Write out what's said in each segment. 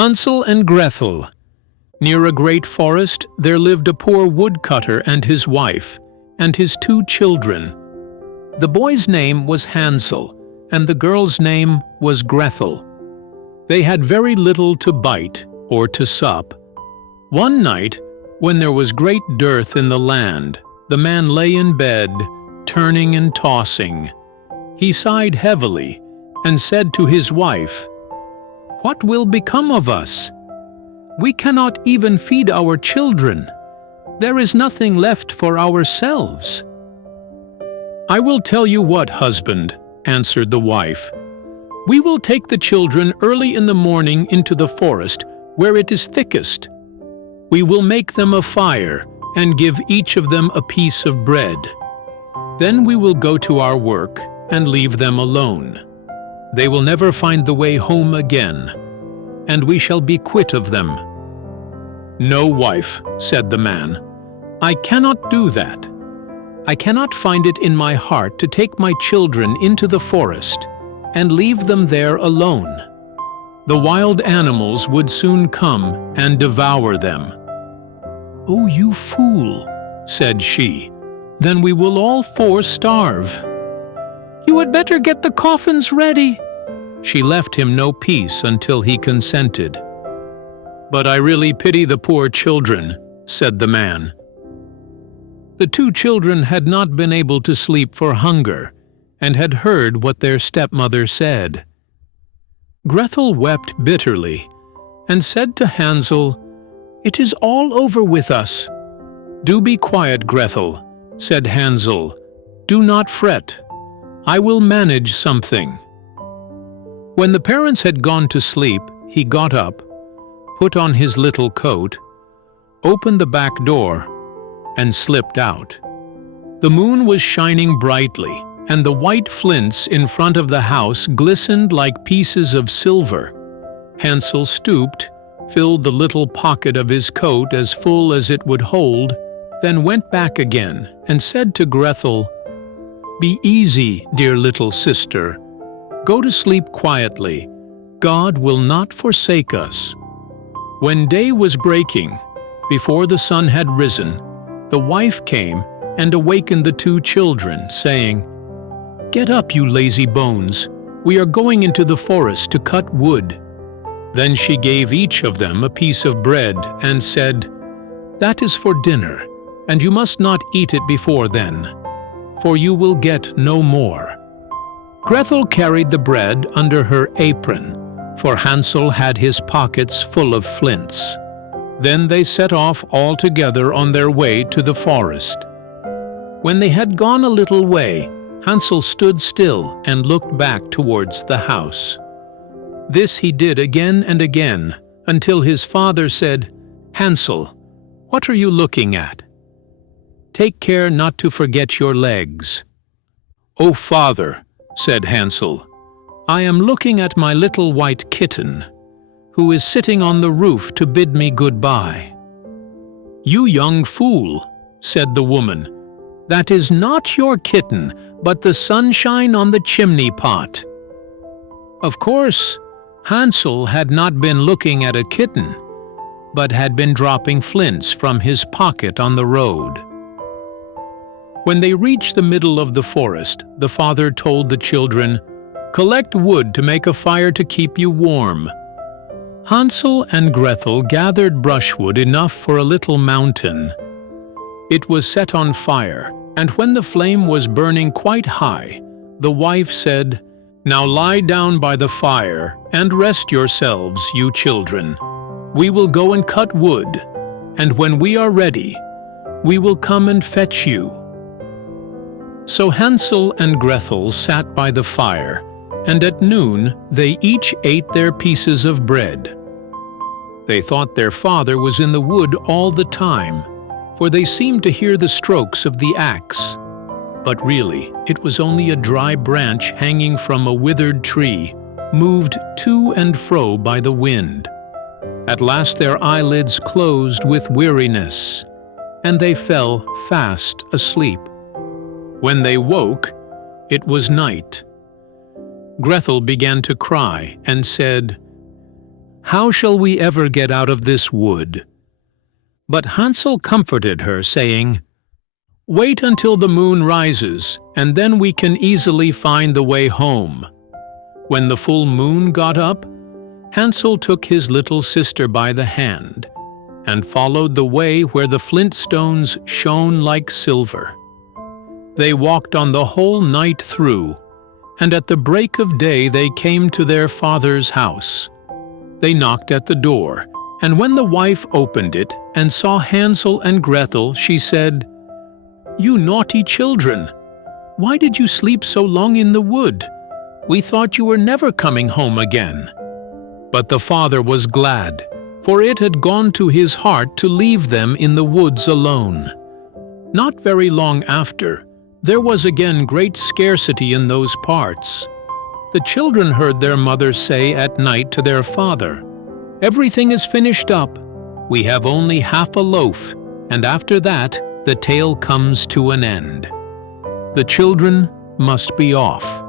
Hansel and Gretel. Near a great forest there lived a poor woodcutter and his wife, and his 2 children. The boy's name was Hansel, and the girl's name was Gretel. They had very little to bite or to sup. One night, when there was great dearth in the land, the man lay in bed, turning and tossing. He sighed heavily and said to his wife, "What will become of us? We cannot even feed our children. There is nothing left for ourselves." "I will tell you what, husband," answered the wife. "We will take the children early in the morning into the forest where it is thickest. We will make them a fire and give each of them a piece of bread. Then we will go to our work and leave them alone. They will never find the way home again, and we shall be quit of them." "No, wife," said the man. "I cannot do that. I cannot find it in my heart to take my children into the forest and leave them there alone. The wild animals would soon come and devour them." "Oh, you fool," said she. "Then we will all 4 starve." "You had better get the coffins ready." She left him no peace until he consented. "But I really pity the poor children," said the man. The 2 children had not been able to sleep for hunger, and had heard what their stepmother said. Gretel wept bitterly, and said to Hansel, "It is all over with us." "Do be quiet, Gretel," said Hansel. "Do not fret. I will manage something." When the parents had gone to sleep, he got up, put on his little coat, opened the back door, and slipped out. The moon was shining brightly, and the white flints in front of the house glistened like pieces of silver. Hansel stooped, filled the little pocket of his coat as full as it would hold, then went back again and said to Gretel, "Be easy, dear little sister. Go to sleep quietly. God will not forsake us." When day was breaking, before the sun had risen, the wife came and awakened the 2 children, saying, "Get up, you lazy bones. We are going into the forest to cut wood." Then she gave each of them a piece of bread and said, "That is for dinner, and you must not eat it before then, for you will get no more." Gretel carried the bread under her apron, for Hansel had his pockets full of flints. Then they set off all together on their way to the forest. When they had gone a little way, Hansel stood still and looked back towards the house. This he did again and again, until his father said, "Hansel, what are you looking at? Take care not to forget your legs." "Oh, father," said Hansel, "I am looking at my little white kitten, who is sitting on the roof to bid me goodbye." "You young fool," said the woman, "that is not your kitten, but the sunshine on the chimney pot." Of course, Hansel had not been looking at a kitten, but had been dropping flints from his pocket on the road. When they reached the middle of the forest, the father told the children, "Collect wood to make a fire to keep you warm." Hansel and Gretel gathered brushwood enough for a little mountain. It was set on fire, and when the flame was burning quite high, the wife said, "Now lie down by the fire and rest yourselves, you children. We will go and cut wood, and when we are ready, we will come and fetch you." So Hansel and Gretel sat by the fire, and at noon they each ate their pieces of bread. They thought their father was in the wood all the time, for they seemed to hear the strokes of the axe. But really, it was only a dry branch hanging from a withered tree, moved to and fro by the wind. At last their eyelids closed with weariness, and they fell fast asleep. When they woke, it was night. Gretel began to cry and said, how shall we ever get out of this wood?" But Hansel comforted her, saying, "Wait until the moon rises, and then we can easily find the way home." When the full moon got up, Hansel took his little sister by the hand and followed the way where the flint stones shone like silver. They walked on the whole night through, and at the break of day they came to their father's house. They knocked at the door, and when the wife opened it and saw Hansel and Gretel, she said, "You naughty children! Why did you sleep so long in the wood? We thought you were never coming home again." But the father was glad, for it had gone to his heart to leave them in the woods alone. Not very long after, there was again great scarcity in those parts. The children heard their mother say at night to their father, "Everything is finished up. We have only half a loaf, and after that the tale comes to an end. The children must be off.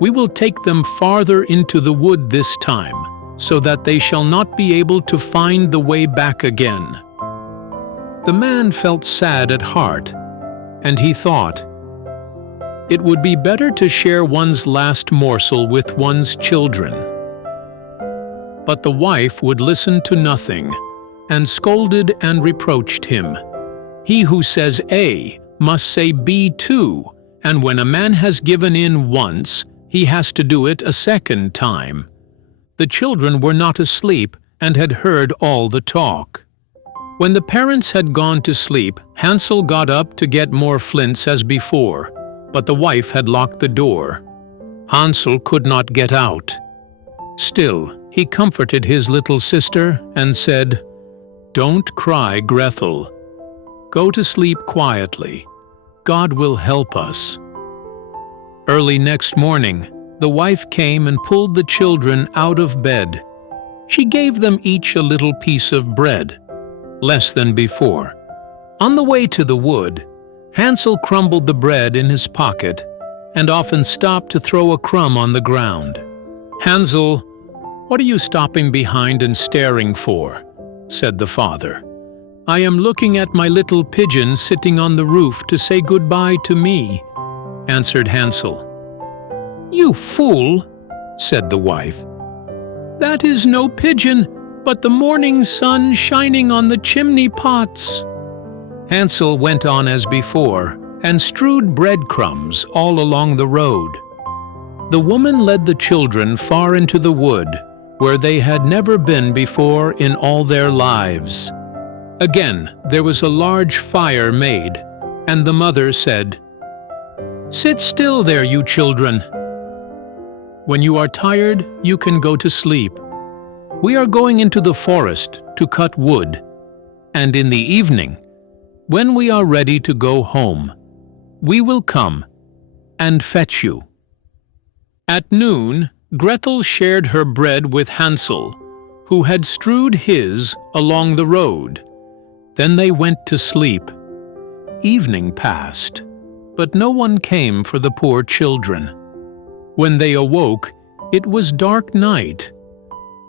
We will take them farther into the wood this time, so that they shall not be able to find the way back again." The man felt sad at heart, and he thought, it would be better to share one's last morsel with one's children. But the wife would listen to nothing, and scolded and reproached him. He who says A must say B too, and when a man has given in once, he has to do it a second time. The children were not asleep and had heard all the talk. When the parents had gone to sleep, Hansel got up to get more flints as before, but the wife had locked the door. Hansel could not get out. Still, he comforted his little sister and said, "Don't cry, Gretel. Go to sleep quietly. God will help us." Early next morning, the wife came and pulled the children out of bed. She gave them each a little piece of bread, less than before. On the way to the wood, Hansel crumbled the bread in his pocket and often stopped to throw a crumb on the ground. "Hansel, what are you stopping behind and staring for?" said the father. "I am looking at my little pigeon sitting on the roof to say goodbye to me," answered Hansel. "You fool," said the wife. "That is no pigeon, but the morning sun shining on the chimney pots." Hansel went on as before and strewed breadcrumbs all along the road. The woman led the children far into the wood, where they had never been before in all their lives. Again there was a large fire made, and the mother said, "Sit still there, you children. When you are tired, you can go to sleep. We are going into the forest to cut wood, and in the evening, when we are ready to go home, we will come and fetch you." At noon, Gretel shared her bread with Hansel, who had strewed his along the road. Then they went to sleep. Evening passed, but no one came for the poor children. When they awoke, it was dark night.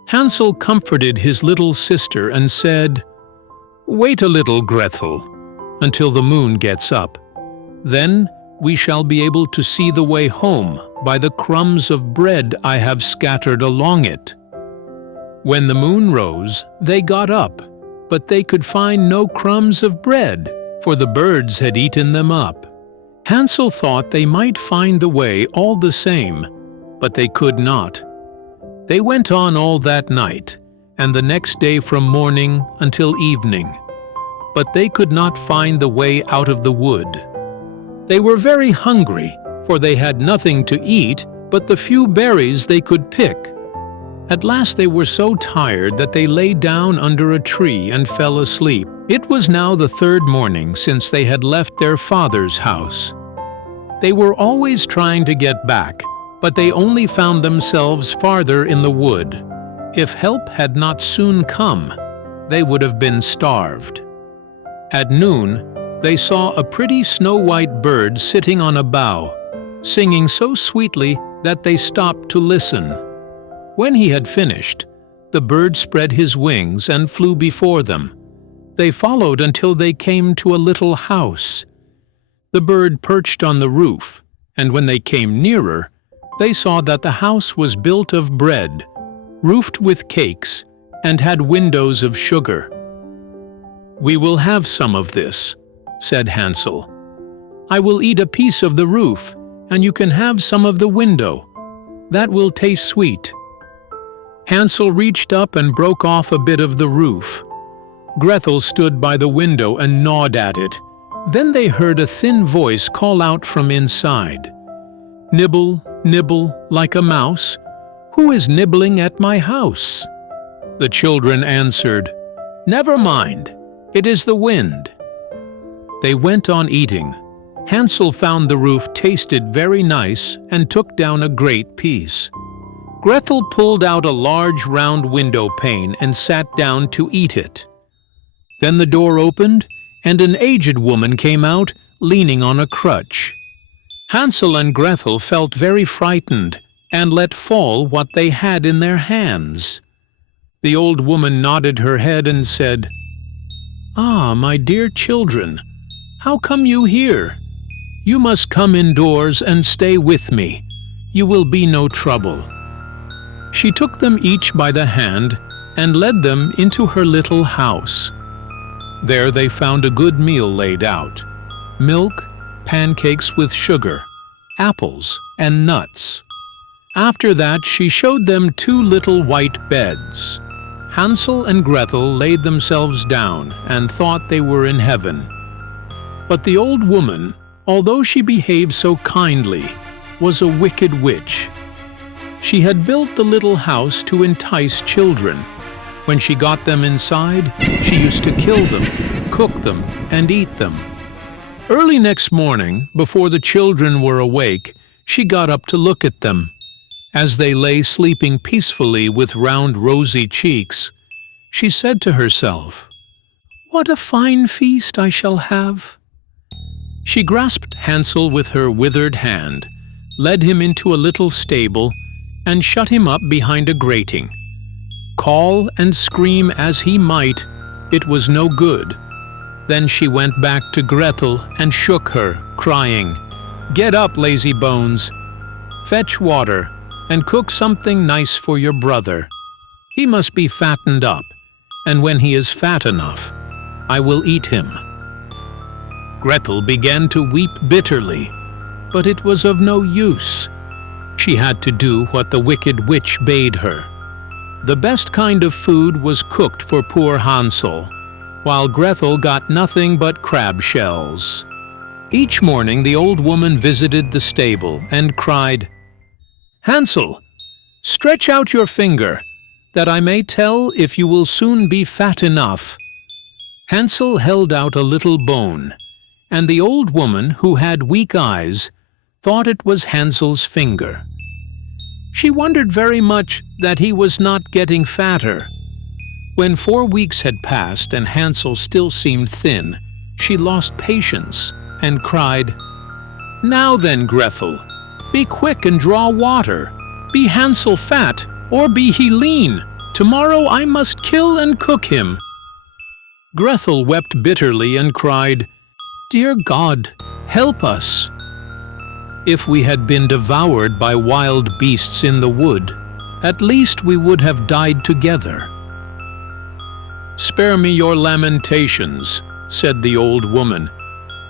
Hansel comforted his little sister and said, "Wait a little, Gretel, until the moon gets up. Then we shall be able to see the way home by the crumbs of bread I have scattered along it." When the moon rose, they got up, but they could find no crumbs of bread, for the birds had eaten them up. Hansel thought they might find the way all the same, but they could not. They went on all that night, and the next day from morning until evening, but they could not find the way out of the wood. They were very hungry, for they had nothing to eat but the few berries they could pick. At last they were so tired that they lay down under a tree and fell asleep. It was now the third morning since they had left their father's house. They were always trying to get back, but they only found themselves farther in the wood. If help had not soon come, they would have been starved. At noon, they saw a pretty snow-white bird sitting on a bough, singing so sweetly that they stopped to listen. When he had finished, The bird spread his wings and flew before them. They followed until they came to a little house. The bird perched on the roof, and when they came nearer, they saw that the house was built of bread, roofed with cakes, and had windows of sugar. "We will have some of this," said Hansel. "I will eat a piece of the roof, and you can have some of the window. That will taste sweet." Hansel reached up and broke off a bit of the roof. Gretel stood by the window and gnawed at it. Then they heard a thin voice call out from inside, "Nibble, nibble, like a mouse. Who is nibbling at my house?" The children answered, "Never mind, it is the wind." They went on eating. Hansel found the roof tasted very nice and took down a great piece. Gretel pulled out a large round window pane and sat down to eat it. Then the door opened, and an aged woman came out, leaning on a crutch. Hansel and Gretel felt very frightened and let fall what they had in their hands. The old woman nodded her head and said, "Ah, my dear children, how come you here? You must come indoors and stay with me. You will be no trouble." She took them each by the hand and led them into her little house. There they found a good meal laid out: milk, pancakes with sugar, apples, and nuts. After that she showed them 2 little white beds. Hansel and Gretel laid themselves down and thought they were in heaven. But the old woman, although she behaved so kindly, was a wicked witch. She had built the little house to entice children. When she got them inside, she used to kill them, cook them, and eat them. Early next morning, before the children were awake, she got up to look at them. As they lay sleeping peacefully with round rosy cheeks, she said to herself, "What a fine feast I shall have." She grasped Hansel with her withered hand, led him into a little stable, and shut him up behind a grating. Call and scream as he might, it was no good. Then she went back to Gretel and shook her, crying, "Get up, lazy bones! Fetch water, and cook something nice for your brother. He must be fattened up, and when he is fat enough, I will eat him." Gretel began to weep bitterly, but it was of no use. She had to do what the wicked witch bade her. The best kind of food was cooked for poor Hansel, while Gretel got nothing but crab shells. Each morning the old woman visited the stable and cried, "Hansel, stretch out your finger, that I may tell if you will soon be fat enough." Hansel held out a little bone, and the old woman, who had weak eyes, thought it was Hansel's finger. She wondered very much that he was not getting fatter. When 4 weeks had passed and Hansel still seemed thin, she lost patience and cried, "Now then, Gretel, be quick and draw water. Be Hansel fat, or be he lean. Tomorrow I must kill and cook him." Gretel wept bitterly and cried, "Dear God, help us. If we had been devoured by wild beasts in the wood, at least we would have died together." "Spare me your lamentations," said the old woman.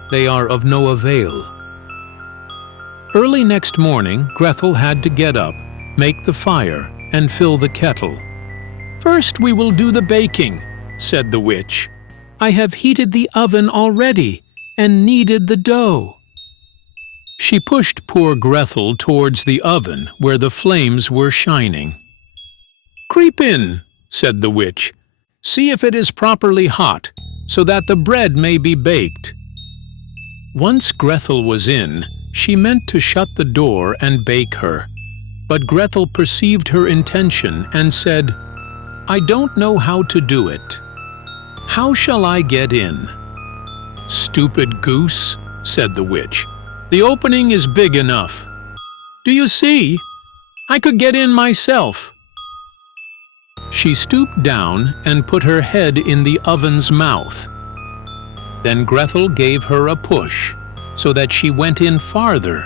"They are of no avail." Early next morning, Gretel had to get up, make the fire, and fill the kettle. "First we will do the baking," said the witch. "I have heated the oven already and kneaded the dough." She pushed poor Gretel towards the oven where the flames were shining. "Creep in," said the witch. "See if it is properly hot, so that the bread may be baked." Once Gretel was in, she meant to shut the door and bake her. But Gretel perceived her intention and said, "I don't know how to do it. How shall I get in?" "Stupid goose," said the witch. "The opening is big enough. Do you see? I could get in myself." She stooped down and put her head in the oven's mouth. Then Gretel gave her a push, so that she went in farther.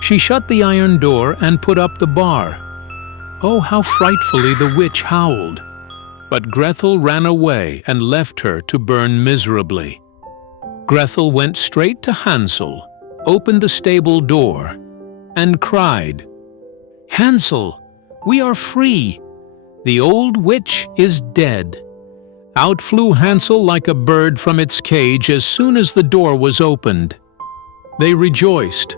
She shut the iron door and put up the bar. Oh, how frightfully the witch howled! But Gretel ran away and left her to burn miserably. Gretel went straight to Hansel, opened the stable door, and cried, "Hansel, we are free! The old witch is dead." Out flew Hansel like a bird from its cage as soon as the door was opened. They rejoiced,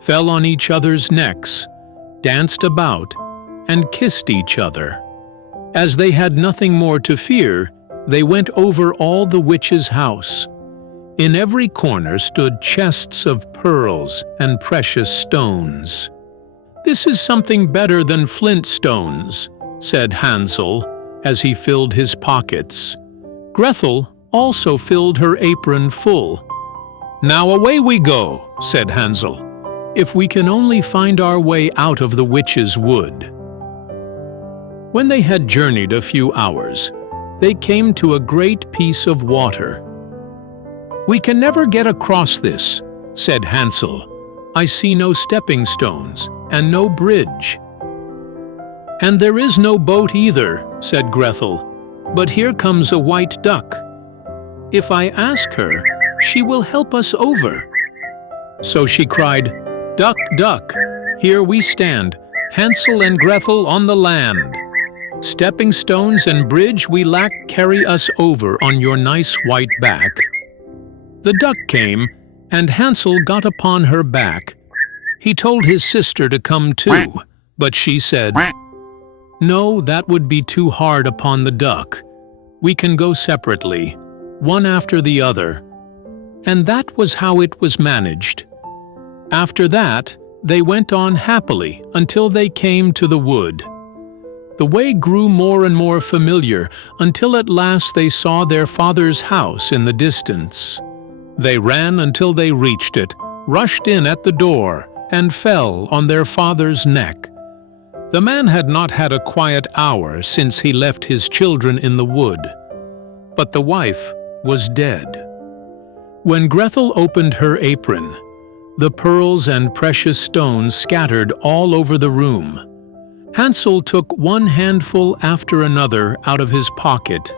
fell on each other's necks, danced about, and kissed each other. As they had nothing more to fear, they went over all the witch's house. In every corner stood chests of pearls and precious stones. "This is something better than flint stones," said Hansel, as he filled his pockets. Gretel also filled her apron full. "Now away we go," said Hansel, "if we can only find our way out of the witch's wood." When they had journeyed a few hours, they came to a great piece of water. "We can never get across this," said Hansel. "I see no stepping stones and no bridge." "And there is no boat either," said Gretel, "but here comes a white duck. If I ask her, she will help us over." So she cried, "Duck, duck, here we stand, Hansel and Gretel on the land. Stepping stones and bridge we lack, carry us over on your nice white back." The duck came, and Hansel got upon her back. He told his sister to come too, but she said, "No, that would be too hard upon the duck. We can go separately, one after the other." And that was how it was managed. After that, they went on happily until they came to the wood. The way grew more and more familiar until at last they saw their father's house in the distance. They ran until they reached it, rushed in at the door, and fell on their father's neck. The man had not had a quiet hour since he left his children in the wood, but the wife was dead. When Gretel opened her apron, the pearls and precious stones scattered all over the room. Hansel took one handful after another out of his pocket.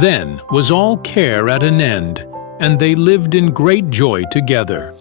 Then was all care at an end, and they lived in great joy together.